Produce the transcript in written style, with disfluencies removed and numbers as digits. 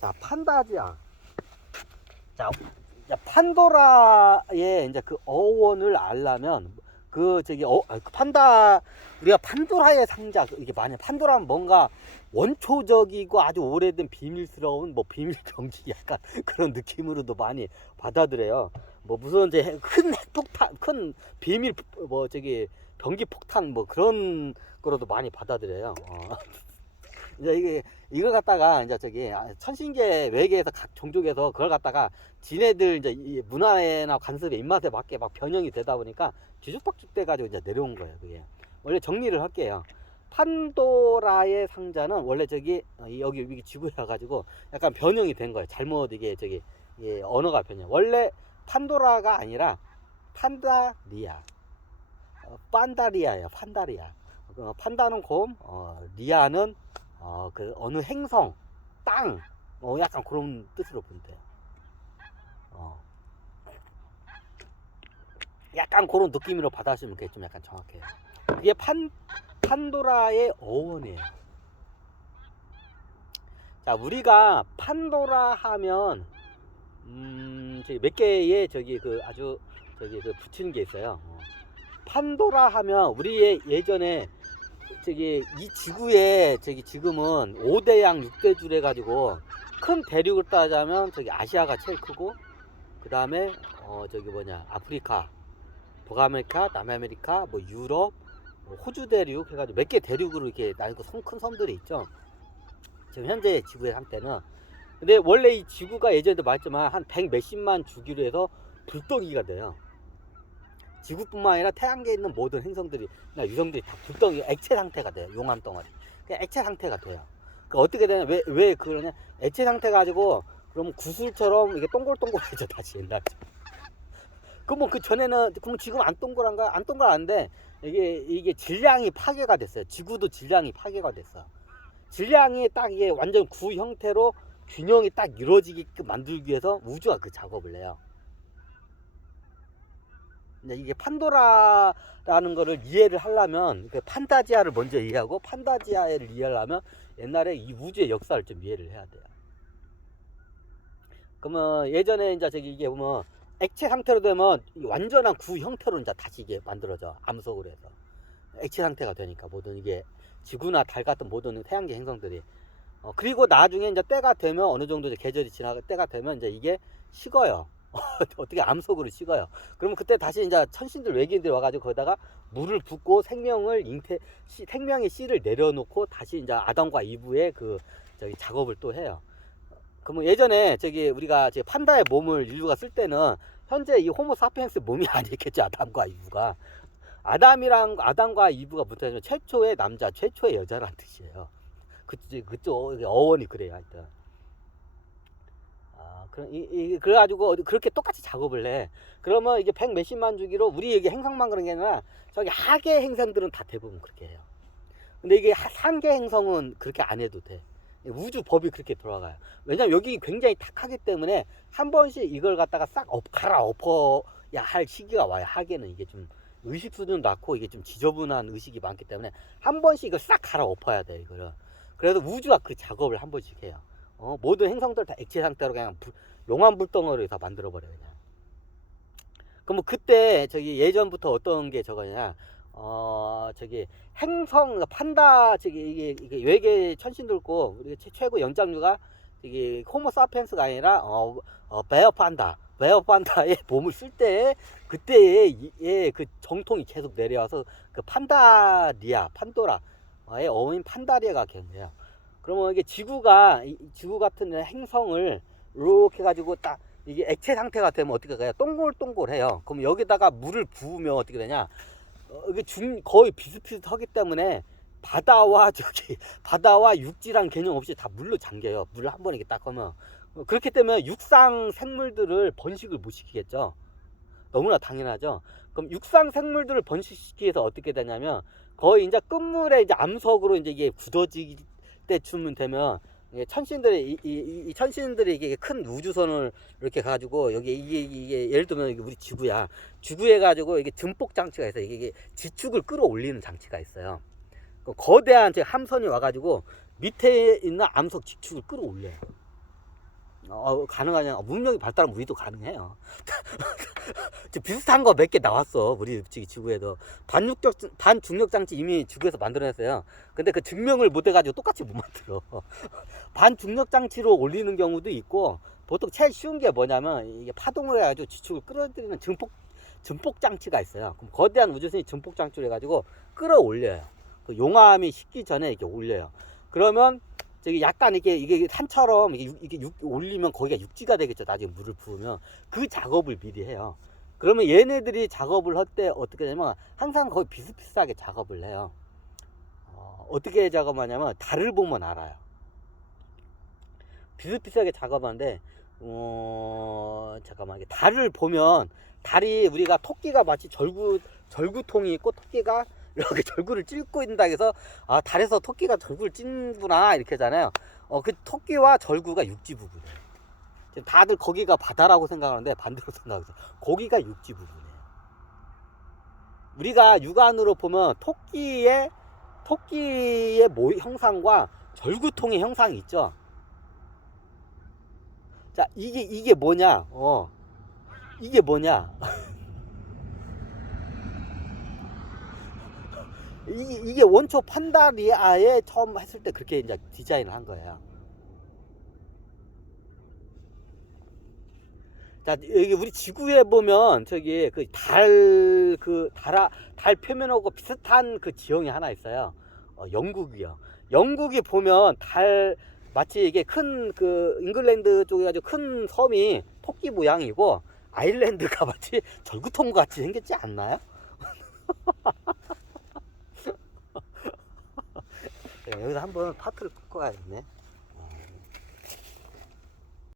자, 판다지아. 자, 판도라의 이제 그 어원을 알려면 그 판다, 우리가 판도라의 상자, 이게 만약 판도라는 뭔가 원초적이고 아주 오래된 비밀스러운 뭐 비밀 병기 약간 그런 느낌으로도 많이 받아들여요. 뭐 무슨 이제 큰 핵폭탄, 큰 비밀 뭐 병기 폭탄 뭐 그런 거로도 많이 받아들여요. 이제 이걸 갖다가 이제 천신계 외계에서 각 종족에서 그걸 갖다가 지네들 이제 이 문화나 관습의 입맛에 맞게 막 변형이 되다 보니까 뒤죽박죽 돼가지고 이제 내려온 거예요. 그게 원래 정리를 할게요. 판도라의 상자는 원래 여기 지구여 가지고 약간 변형이 된 거예요. 잘못 이게 언어가 변형. 원래 판도라가 아니라 판다리아, 판다리아예요. 판다리아. 판다는 곰, 리아는 그 어느 행성, 땅, 약간 그런 뜻으로 보면 돼요. 약간 그런 느낌으로 받아주시면 그게 좀 약간 정확해요. 그게 판도라의 어원이에요. 자, 우리가 판도라 하면 몇 개의 아주 붙이는 게 있어요. 판도라 하면 우리의 예전에 이 지구에 지금은 5대양 6대줄 해가지고 큰 대륙을 따자면 아시아가 제일 크고, 그 다음에 아프리카, 북아메리카, 남아메리카, 뭐 유럽, 뭐 호주 대륙 해가지고 몇 개 대륙으로 이렇게 나뉘고 큰 섬들이 있죠. 지금 현재 지구의 상태는. 근데 원래 이 지구가 예전에도 말했지만 한 100 몇십만 주기로 해서 불덩이가 돼요. 지구뿐만 아니라 태양계에 있는 모든 행성들이나 유성들이 다 불덩이, 액체 상태가 돼요. 용암 덩어리. 그냥 액체 상태가 돼요. 그러니까 어떻게 되냐, 왜 그러냐, 액체 상태 가지고 그럼 구슬처럼 이게 동글동글해져 다시 옛날에. 그럼 그 전에는, 그럼 지금 안 동글한가? 안 동글한데 이게 질량이 파괴가 됐어요. 지구도 질량이 파괴가 됐어. 질량이 딱 이게 완전 구 형태로 균형이 딱 이루어지게끔 만들기 위해서 우주가 그 작업을 해요. 이게 판도라라는 거를 이해를 하려면 그 판타지아를 먼저 이해하고, 판타지아를 이해하려면 옛날에 이 우주의 역사를 좀 이해를 해야 돼요. 그러면 예전에 이제 이게 보면 액체 상태로 되면 완전한 구 형태로 이제 다시 이게 만들어져. 암석으로 해서 액체 상태가 되니까 모든 이게 지구나 달 같은 모든 태양계 행성들이. 그리고 나중에 이제 때가 되면 어느 정도 이제 계절이 지나가 때가 되면 이제 이게 식어요. 어떻게 암석으로 식어요. 그러면 그때 다시 이제 천신들 외계인들이 와가지고 거기다가 물을 붓고 생명의 씨를 내려놓고 다시 이제 아담과 이브의 작업을 또 해요. 그러면 예전에 우리가 판다의 몸을 인류가 쓸 때는 현재 이 호모 사피엔스 몸이 아니겠죠. 아담과 이브가. 아담과 이브가 붙어있는 최초의 남자, 최초의 여자라는 뜻이에요. 그쪽 어원이 그래요. 하여튼. 그래가지고 그렇게 똑같이 작업을 해. 그러면 이게 100 몇십만 주기로 우리 이게 행성만 그런 게 아니라 하계 행성들은 다 대부분 그렇게 해요. 근데 이게 상계 행성은 그렇게 안 해도 돼. 우주 법이 그렇게 돌아가요. 왜냐면 여기 굉장히 탁하기 때문에 한 번씩 이걸 갖다가 싹 갈아엎어야 할 시기가 와요. 하계는 이게 좀 의식 수준 낮고 이게 좀 지저분한 의식이 많기 때문에 한 번씩 이걸 싹 갈아엎어야 돼, 이거를. 그래서 우주가 그 작업을 한 번씩 해요. 모든 행성들 다 액체 상태로 그냥 용암 불덩어리를 다 만들어버려요, 그냥. 그럼 그때 예전부터 어떤 게 저거냐, 행성, 판다, 이게 외계 천신들고, 우리 최고 연장류가 호모 사피엔스가 아니라, 베어 판다의 몸을 쓸 때, 그때의 그 정통이 계속 내려와서, 그 판도라의 어머니 판다리아가 견뎌요. 그러면 이게 지구 같은 행성을 이렇게 가지고 딱 이게 액체 상태가 되면 어떻게 돼요? 동글동글해요. 그럼 여기다가 물을 부으면 어떻게 되냐? 이게 거의 비슷비슷하기 때문에 바다와 육지란 개념 없이 다 물로 잠겨요. 물을 한 번에 이렇게 딱 하면. 그렇기 때문에 육상 생물들을 번식을 못 시키겠죠. 너무나 당연하죠. 그럼 육상 생물들을 번식시키기 위해서 어떻게 되냐면 거의 이제 끝물에 이제 암석으로 이제 이게 굳어질 때쯤 되면 천신들이 이 천신들이 이게 큰 우주선을 이렇게 가지고 여기 이게 예를 들면 이게 우리 지구야. 지구에 가지고 이게 증폭 장치가 있어요. 이게 지축을 끌어올리는 장치가 있어요. 거대한 함선이 와가지고 밑에 있는 암석 지축을 끌어올려요. 가능하냐? 문명이 발달하면 우리도 가능해요. 비슷한 거 몇 개 나왔어. 우리 지구에도. 반중력 장치 이미 지구에서 만들어냈어요. 근데 그 증명을 못 해가지고 똑같이 못 만들어. 반중력 장치로 올리는 경우도 있고, 보통 제일 쉬운 게 뭐냐면, 이게 파동을 해가지고 지축을 끌어들이는 증폭 장치가 있어요. 그럼 거대한 우주선이 증폭 장치를 해가지고 끌어올려요. 그 용암이 식기 전에 이렇게 올려요. 그러면 저기 약간 이게 산처럼 이게 올리면 거기가 육지가 되겠죠. 나중에 물을 부으면 그 작업을 미리 해요. 그러면 얘네들이 작업을 할 때 어떻게 되냐면 항상 거의 비슷비슷하게 작업을 해요. 어떻게 작업하냐면 달을 보면 알아요. 비슷비슷하게 작업하는데 잠깐만, 달을 보면 달이 우리가 토끼가 마치 절구통이 있고 토끼가 이렇게 절구를 찢고 있다 해서 달에서 토끼가 절구를 찢구나 이렇게 하잖아요. 그 토끼와 절구가 육지 부분이에요. 다들 거기가 바다라고 생각하는데 반대로 생각하죠. 거기가 육지 부분이에요. 우리가 육안으로 보면 토끼의 형상과 절구통의 형상이 있죠. 자, 이게 뭐냐? 이게 뭐냐? 이게 원초 판다리아에 처음 했을 때 그렇게 이제 디자인을 한 거예요. 자, 여기 우리 지구에 보면 저기 달 표면하고 비슷한 그 지형이 하나 있어요. 영국이요. 영국이 보면 마치 이게 큰 잉글랜드 쪽에 가지고 큰 섬이 토끼 모양이고 아일랜드가 마치 절구통 같이 생겼지 않나요? 여기서 한번 파트를 꺾어 가야겠네.